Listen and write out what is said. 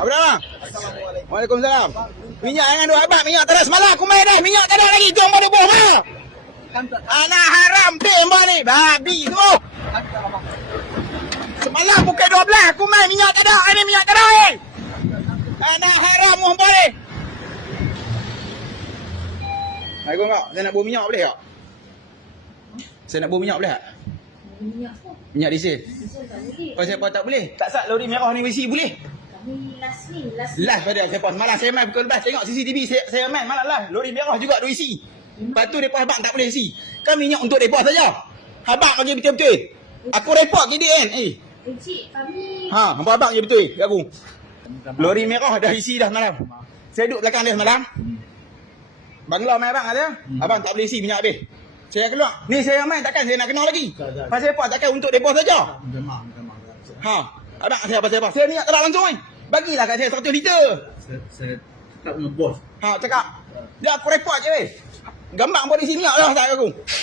Apa nama? Waalaikumsalam. Minyak dengan 2 abang, minyak tak ada semalam aku main dah. Minyak tak ada lagi. Tu orang boleh bohong. Anak haram tembak ni. Babi tu. Semalam pukul 12 aku main minyak tak ada. Ini minyak tak ada eh. Anak haram orang boleh. Assalamualaikum kak. Saya nak bawa minyak boleh tak? Saya nak bawa minyak boleh tak? Minyak apa? Minyak diesel. Diesel tak boleh. Kau siapa tak boleh? Tak sat lori merah ni isi boleh? Kami last ni. Last pada siapa? Malam saya main pukul 11 tengok CCTV saya main malam lah. Lori merah juga duk isi. Lepas tu depa abang tak boleh isi. Kan minyak untuk depa saja. Abang bagi betul-betul. Aku report KDN. Encik, kami... Ha, hampa abang je betul kat aku. Lori merah dah isi dah malam. Saya duduk belakang dia semalam. Bangla main abang ada. Abang tak boleh isi minyak habis. Saya keluar. Ni saya main takkan saya nak kenal lagi. Pasal apa? Takkan untuk depa saja. Ha, abang saya apa? Saya niat tak langsung kan. Bagilah kat saya 100 liter. Saya tak punya bos. Ha, cakap. Dia aku report je weh. Gambar polisi minyak dah tak aku.